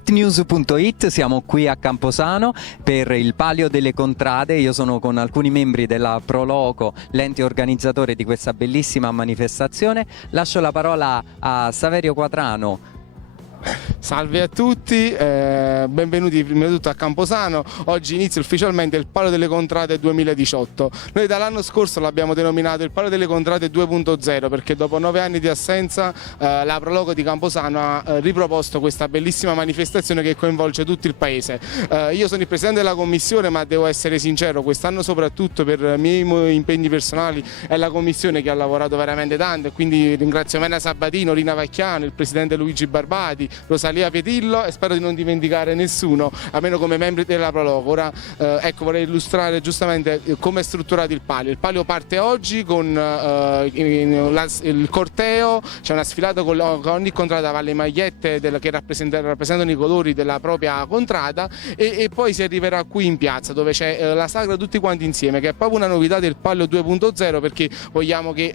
streetnews.it, siamo qui a Camposano per il Palio delle Contrade. Io sono con alcuni membri della Proloco, l'ente organizzatore di questa bellissima manifestazione. Lascio la parola a Saverio Quadrano. Salve a tutti, benvenuti prima di tutto a Camposano. Oggi inizia ufficialmente il Palio delle Contrade 2018. Noi dall'anno scorso l'abbiamo denominato il Palio delle Contrade 2.0 perché dopo 9 anni di assenza la Proloco di Camposano ha riproposto questa bellissima manifestazione che coinvolge tutto il paese. Io sono il presidente della commissione, ma devo essere sincero, quest'anno soprattutto per miei impegni personali è la commissione che ha lavorato veramente tanto, e quindi ringrazio Mena Sabatino, Rina Vacchiano, il presidente Luigi Barbati, Rosalia Pietillo, e spero di non dimenticare nessuno, almeno come membri della Proloco. Ora ecco, vorrei illustrare giustamente come è strutturato il palio. Il palio parte oggi con il corteo, c'è una sfilata con ogni contrada va le magliette che rappresentano i colori della propria contrada, e poi si arriverà qui in piazza dove c'è la sagra tutti quanti insieme, che è proprio una novità del palio 2.0, perché vogliamo che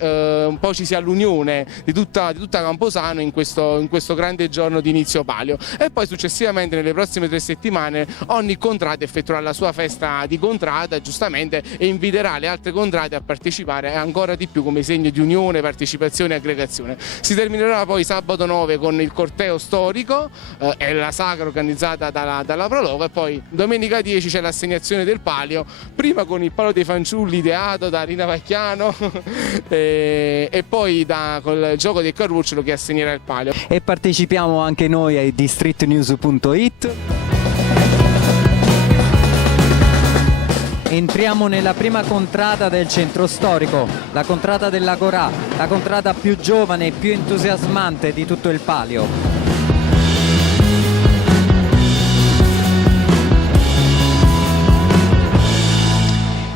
un po' ci sia l'unione di tutta Camposano in questo grande giorno di inizio palio. E poi successivamente nelle prossime 3 settimane ogni contrada effettuerà la sua festa di contrada, giustamente, e inviterà le altre contrade a partecipare ancora di più come segno di unione, partecipazione e aggregazione. Si terminerà poi sabato 9 con il corteo storico e la sagra organizzata dalla Proloco, e poi domenica 10 c'è l'assegnazione del palio, prima con il Palio dei Fanciulli ideato da Rina Vacchiano e poi col gioco del carrucciolo che assegnerà il palio. E partecipiamo anche noi di streetnews.it. Entriamo nella prima contrada del centro storico, la contrada dell'Agorà, la contrada più giovane e più entusiasmante di tutto il palio.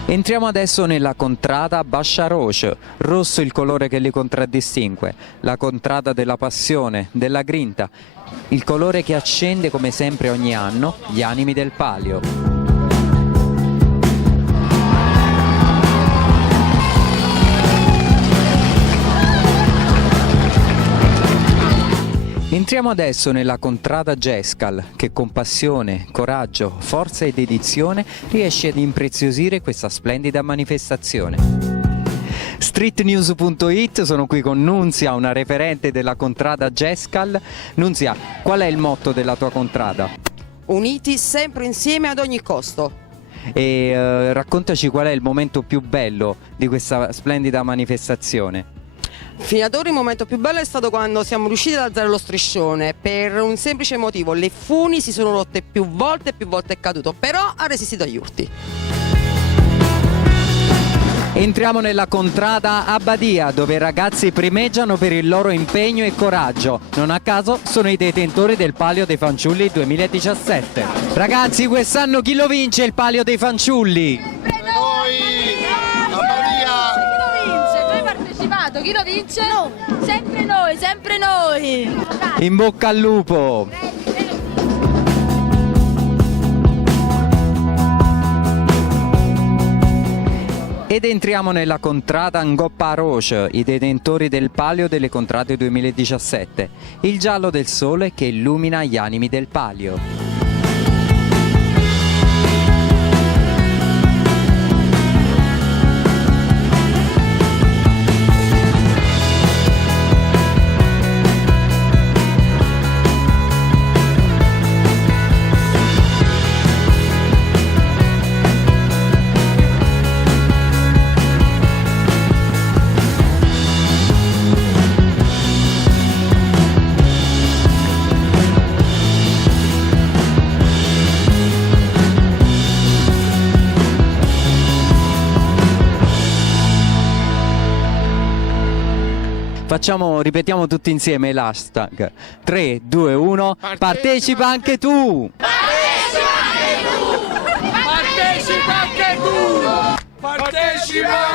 Entriamo adesso nella contrada Basciaroce, rosso il colore che li contraddistingue, la contrada della passione, della grinta, il colore che accende come sempre ogni anno gli animi del palio. Entriamo adesso nella contrada Gescal, che con passione, coraggio, forza e dedizione riesce ad impreziosire questa splendida manifestazione. Streetnews.it, sono qui con Nunzia, una referente della contrada Gescal. Nunzia, qual è il motto della tua contrada? Uniti sempre insieme ad ogni costo. E raccontaci qual è il momento più bello di questa splendida manifestazione. Fino ad ora il momento più bello è stato quando siamo riusciti ad alzare lo striscione, per un semplice motivo: le funi si sono rotte più volte è caduto, però ha resistito agli urti. Entriamo nella contrada Abbadia, dove i ragazzi primeggiano per il loro impegno e coraggio. Non a caso sono i detentori del Palio dei Fanciulli 2017. Ragazzi, quest'anno chi lo vince il Palio dei Fanciulli? Chi lo vince? No. Sempre noi, sempre noi! In bocca al lupo! Ed entriamo nella contrada Ngoppa Roche, i detentori del Palio delle Contrade 2017, il giallo del sole che illumina gli animi del palio. Ripetiamo tutti insieme l'hashtag 3, 2, 1, partecipa anche tu! Partecipa anche tu! Partecipa!